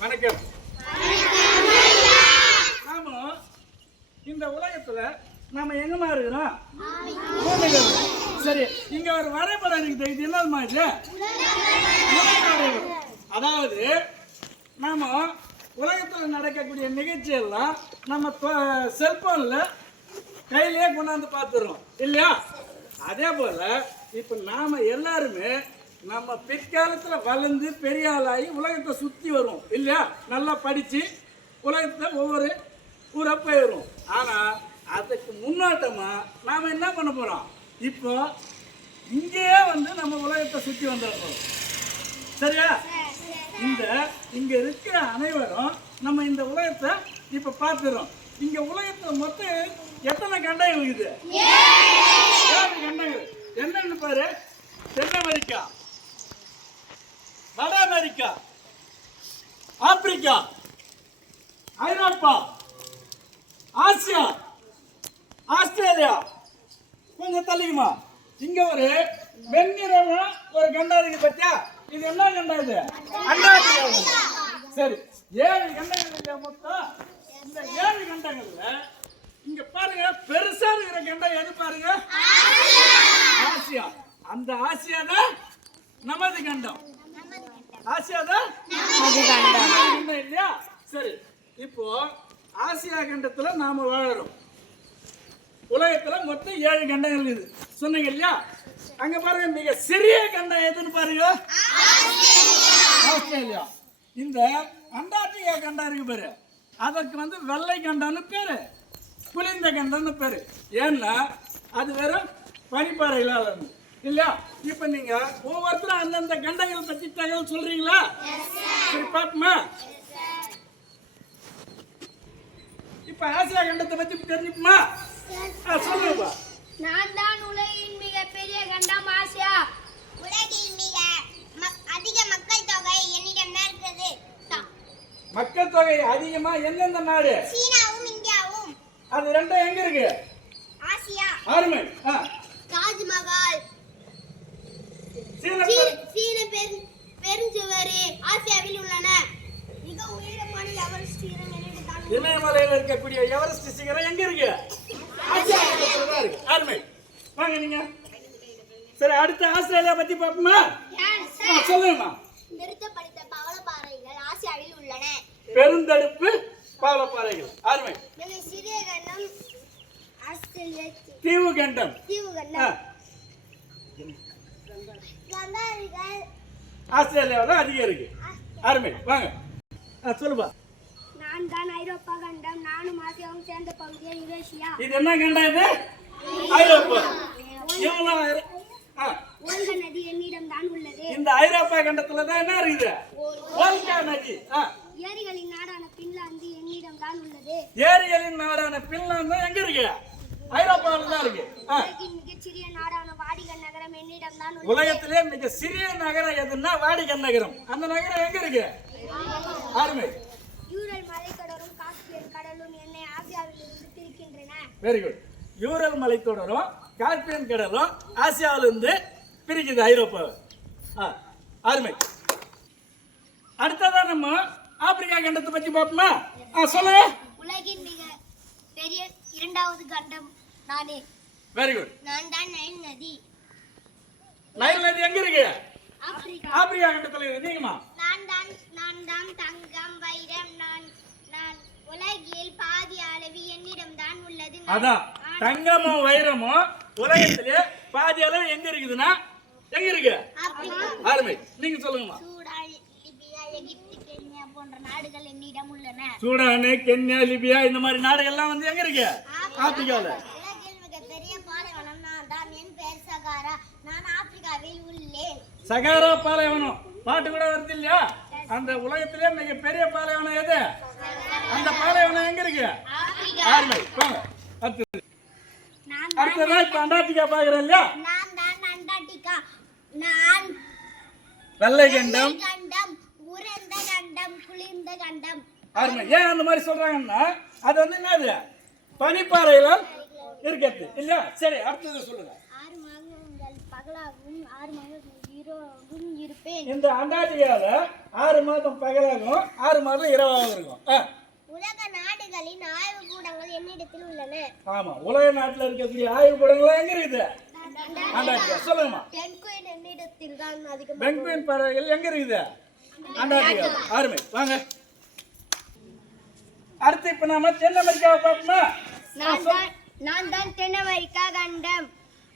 வணக்கம். நாம இந்த உலகத்துல நாம எங்கம்மா இருக்கிறோம்? பூமிகள் சரி இங்க ஒரு வரைபடம் இருக்குது இது என்னதுமா இது? அதாவது நாம உலகத்துல நடக்கக்கூடிய நிகழ்ச்சியெல்லாம் நம்ம செல்போன்ல கையிலேயே கொண்டாந்து பார்த்துடுறோம். இல்லையா? அதே போல இப்ப நாம எல்லாருமே நம்ம பிற்காலத்துல வளர்ந்து பெரிய ஆளாகி உலகத்தை சுத்தி வருவோம் இல்லையா? நல்லா படிச்சு உலகத்துல ஒவ்வொரு ஊரா போயிடும் ஆனா அதுக்கு முன்னோட்டமா நாம என்ன பண்ண போறோம்? இப்போ இங்கேயே வந்து நம்ம உலகத்தை சுத்தி வந்துட போறோம். சரியா? இந்த இங்க இருக்கிற அனைவரும் நம்ம இந்த உலகத்தை இப்ப பார்த்துறோம் இங்க உலகத்துல மொத்தம் எத்தனை கண்டங்கள் இருக்குது? ஏழு கண்டங்கள் என்னன்னு பாரு? தென் அமெரிக்கா அமெரிக்கா ஆப்பிரிக்கா ஐரோப்பா ஆசியா ஆஸ்திரேலியா. கொஞ்சம் தள்ளிக்குமா இங்க ஒரு வெண்ணிறமா ஒரு கண்டா இருக்கு பத்தியா? இது என்ன கண்டா இது? அண்டார்டிகா சரி ஏழு கண்டங்கள் இல்லையா மொத்தம் இந்த ஏழு கண்டங்கள்ல இங்க பாருங்க பெருசா இருக்கிற கண்டம் எது பாருங்க? ஆசியா. அந்த ஆசியா தான் நமது கண்டம். ஆசியா தான் நமது கண்டம் இல்லையா சரி இப்போ ஆசியா கண்டத்துல நாம வாழறோம். உலகத்துல மொத்தம் ஏழு கண்டங்கள் இருக்குது. சொன்னீங்க இல்லையா? அங்க பாருங்க மிக சிறிய கண்டம் எதுன்னு பாருங்க. ஆஸ்திரேலியா. இந்த அண்டார்டிகா கண்டம் இருக்கு பாரு. அதற்கு வந்து வெள்ளை கண்டம்னு பேரு. குளிர்ந்த கண்டம்னு பேரு. ஏன்னா அது வெறும் பனிப்பாறைகளால் இருந்து இல்லையா? இப்ப நீங்க ஒவ்வொருத்தரும் அந்தந்த கண்டங்கள் பத்தி தகவல் சொல்றீங்களா? சரி பாப்போமா? இப்ப ஆசியா கண்டத்தை பத்தி தெரிஞ்சுக்குமா ஆ, சொல்லுங்கப்பா. நான் தான் உலகின் மிகப்பெரிய கண்டம் ஆசியா. உலகில் மிக மக்- அதிக மக்கள் தொகை என்னிடம் இருக்கிறது. த- மக்கள் தொகை அதிகமா எந்தெந்த நாடு? சீனாவும் இந்தியாவும். அது ரெண்டும் எங்க இருக்கு? ஆசியா. ஆறுமை ஆ, தாஜ்மஹால். சீன சீன- சீன பெரு பெருஞ்சுவரு ஆசியாவில் உள்ளன. மிக உயரமான எவரெஸ்ட் சிகரம். இமயமலையில் இருக்கக்கூடிய எவரெஸ்ட் சிகரம் எங்க இருக்கு? ஆறுமை வாங்க நீங்க. சரி அடுத்து ஆஸ்திரேலியா பத்தி பாப்போமா சொல்லுங்கம்மா. நிறுத்தப்படுத்த பவளப்பாறைகள் ஆசியாவில் உள்ளன. பெருந்தடுப்பு பவளப்பாறைகள் மிக சிறிய கண்டம் ஆஸ்திரேலிய. தீவு கண்டம். தீவு கண்டம். ஆஸ்திரேலியாவில் அதிகம் இருக்கு. அருமை. வாங்க. சொல்லுப்பா. நான் தான் ஐரோப்பா கண்டம். நானும் ஆசியாவும் சேர்ந்த பகுதியே யுரேஷியா. இது என்ன கண்டம் இது? ஐரோப்பா. ஓல்க நதி என்னிடம் தான் உள்ளது. இந்த ஐரோப்பா கண்டத்துல தான் என்ன இருக்குது? ஓல்கா நதி. ஏரிகளின் நாடான பின்லாந்து என்னிடம் தான் உள்ளது. ஏரிகளின் நாடான பின்லாந்து எங்க இருக்கு? ஐரோப்பாவில் தான் இருக்கு. உலகின் மிகச்சிறிய நாடான உலகத்திலே மிக சிறிய நகரம் எதுன்னா வாடிகன் நகரம். அந்த நகரம் எங்க இருக்கு? அருமை வெரி குட் யூரல் மலைத்தொடரும் காஸ்பியன் கடலும் ஆசியாவிலிருந்து பிரிக்குது ஐரோப்பா. ஆ அருமை அடுத்ததா நம்ம ஆப்பிரிக்கா கண்டத்தை பத்தி பார்ப்போமா? ஆ சொல்லுங்க. உலகின் மிக பெரிய இரண்டாவது கண்டம் நானே. வெரி குட் நான் தான் நைல் நதி. நைல் நதி எங்க இருக்கு? ஆப்பிரிக்கா. ஆப்பிரிக்கா கண்டத்துல இருக்கு நீங்கம்மா. நான் தான் நான் தான் தங்கம் வைரம் நான் நான் உலகில் பாதி அளவு என்னிடம் தான் உள்ளது அதான் தங்கமும் வைரமும் உலகத்திலே பாதி அளவு எங்க இருக்குதுன்னா எங்க இருக்கு? அருமை. நீங்க சொல்லுங்கம்மா. சூடான் லிபியா எகிப்து கென்யா போன்ற நாடுகள் என்னிடம் உள்ளன. சூடானு கென்யா லிபியா இந்த மாதிரி நாடுகள்லாம் வந்து எங்க இருக்கு? ஆப்பிரிக்காவில் உலகில் மிக பெரிய பாலைவனம் நான் தான் என் பெயர் சகாரா நான் ஆப்பிரிக்காவில் உள்ளேன் சகாரா பாலைவனம். பாட்டு கூட வருது இல்லையா? அந்த உலகத்திலே மிக பெரிய பாலைவனம் எது? அந்த பாலைவனம் எங்க இருக்கு? போங்க. அடுத்தது. நான் அடுத்ததா இப்ப அண்டார்டிகா பாக்குறோம் இல்லையா? நான் தான் அண்டார்டிகா. நான் வெள்ளை கண்டம். உறைந்த கண்டம் குளிர்ந்த கண்டம். ஆர்மை ஏன் அந்த மாதிரி சொல்றாங்கன்னா அது வந்து என்னது? பனிப்பாறையில இருக்கிறது. இல்லையா? சரி அடுத்தது சொல்லுங்க. ஆறு மாதங்கள் பகலாகவும் ஆறு மாதங்கள் இரவாகவும் இருப்பேன். இந்த அண்டார்டிகால ஆறு மாதம் பகலாகும் ஆறு மாதம் இரவாகவும் இருக்கும் உலக நாடுகளின் ஆய்வு கூடங்கள் என்னிடத்தில் உள்ளன. ஆமா உலக நாட்டுல இருக்கக்கூடிய ஆய்வு கூடங்கள்லாம் எங்க இருக்குது? அண்டார்டிகா சொல்லுங்கம்மா. பென்குயின் என்னிடத்தில் தான் அதிகம் பெங்குயின் பறவைகள் எங்க இருக்குது? அண்டார்டிகா. அருமை. வாங்க. அடுத்து இப்ப நாம தென் அமெரிக்காவை பார்ப்போமா? நான் தான் நான் தான் தென் அமெரிக்கா கண்டம்.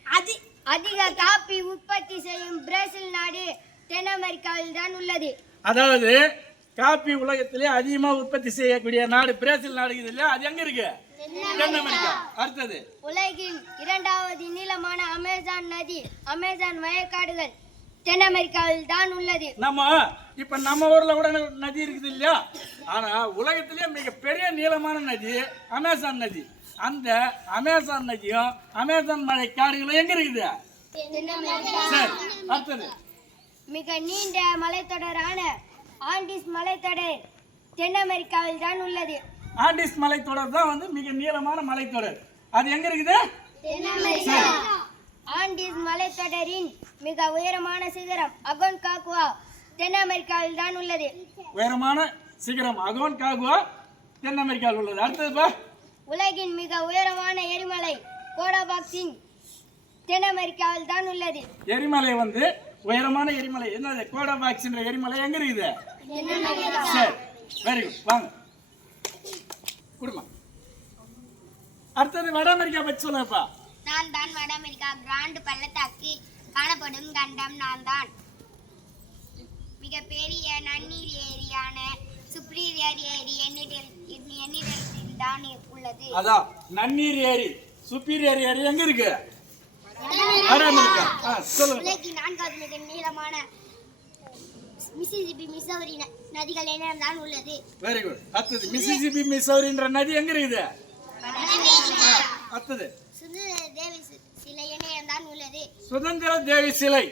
அதி அதிக காபி உற்பத்தி செய்யும் பிரேசில் நாடு தென் அமெரிக்காவில் தான் உள்ளது. அதாவது காபி உலகத்திலே அதிகமா உற்பத்தி செய்யக்கூடிய நாடு பிரேசில் நாடு இருக்குது இல்லையா? அது எங்க இருக்கு? தென் அமெரிக்கா அடுத்தது. உலகின் இரண்டாவது நீளமான அமேசான் நதி அமேசான் வயக்காடுகள் தென் அமெரிக்காவில் தான் உள்ளது. நம்ம இப்ப நம்ம ஊர்ல கூட நதி இருக்குது இல்லையா? ஆனா உலகத்திலேயே மிகப்பெரிய நீளமான நதி அமேசான் நதி. அந்த அமேசான் நதியும் அமேசான் மழை காடுகளும் எங்க இருக்குது? சரி அடுத்தது. மிக நீண்ட மலைத்தொடரான ஆண்டிஸ் மலைத்தொடர் தென் அமெரிக்காவில் தான் உள்ளது. ஆண்டிஸ் மலைத்தொடர் தான் வந்து மிக நீளமான மலைத்தொடர். அது எங்க இருக்குது? ஆண்டிஸ் மலைத்தொடரின் மிக உயரமான சிகரம் அகோன் காக்குவா தென் அமெரிக்காவில் தான் உள்ளது. உயரமான சிகரம் அகோன் காகுவா தென் அமெரிக்காவில் உள்ளது அடுத்ததுப்பா உலகின் மிக உயரமான எரிமலை கோடாபாக்சிங் தென் அமெரிக்காவில் தான் உள்ளது. எரிமலை வந்து உயரமான எரிமலை. என்னது? கோடபாக்ஸ்ன்ற எரிமலை எங்க இருக்குது? சரி வெரி குட் வாங்க. குடுமா. அடுத்தது வட அமெரிக்கா பற்றி சொல்லுங்கப்பா. நான் தான் வட அமெரிக்கா கிராண்ட் பள்ளத்தாக்கு காணப்படும் கண்டம் நான் தான். மிகப்பெரிய நன்னீர் ஏரியான சுப்ரீரியர் ஏரி என்னிடல் என்னிடத்தில் தான் உள்ளது. அதான் நன்னீர் ஏரி. சுப்பீரியர் ஏரி எங்க இருக்கு? உலகின் நான்காவது மிக நீளமான மிசிசிபி மிசௌரி நதிகள் என்னிடம் தான் உள்ளது. வெரி குட் அடுத்தது மிசிசிபி மிசௌரின்ற நதி எங்க இருக்குது? அடுத்தது சுதந்திர தேவி சிலை என்னிடம் தான் உள்ளது. சுதந்திர தேவி சிலை.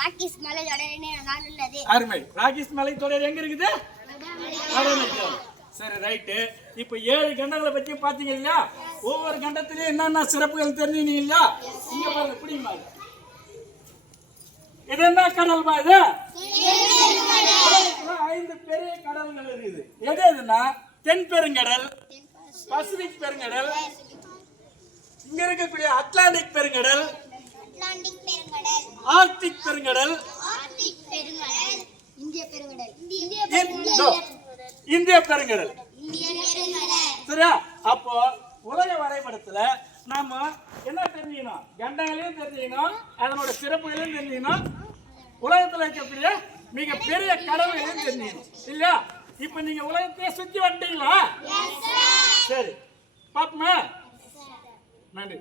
ராக்கிஸ் மலையொடர் என்னிடம் தான் உள்ளது. அருமை. ராகிஸ் மலை தொடர் எங்க இருக்குது? சரி ரைட்டு இப்போ ஏழு கண்டங்களை பத்தி பார்த்தீங்க இல்லையா? ஒவ்வொரு கண்டத்திலயும் என்னென்ன சிறப்புகள் தெரிஞ்சுனீங்க இல்லையா இங்க பாருங்க பிடிக்குமா இது? என்ன கடல்மா இது? ஐந்து பெரிய கடல்கள் இருக்குது. எது எதுனா தென் பெருங்கடல் பசிபிக் பெருங்கடல் இங்க இருக்கக்கூடிய அட்லாண்டிக் பெருங்கடல் அட்லாண்டிக் பெருங்கடல் ஆர்க்டிக் பெருங்கடல் ஆர்டிக் பெருங்கடல் இந்திய பெருங்கடல் இந்திய இந்தோ, இந்திய பெருங்கடல் இந்திய பெருங்கடல் சரியா அப்போ உலக வரைபடத்துல நாம என்ன தெரிஞ்சுக்கணும் கண்டங்களையும் தெரிஞ்சுக்கணும் அதனோட சிறப்புகளையும் தெரிஞ்சுக்கணும். உலகத்துல இருக்கக்கூடிய மிக பெரிய கடவுளையும் தெரிஞ்சுக்கணும். இல்லையா? இப்ப நீங்க உலகத்தையே சுத்தி வந்துட்டீங்களா? சரி. பாப்போமா நன்றி.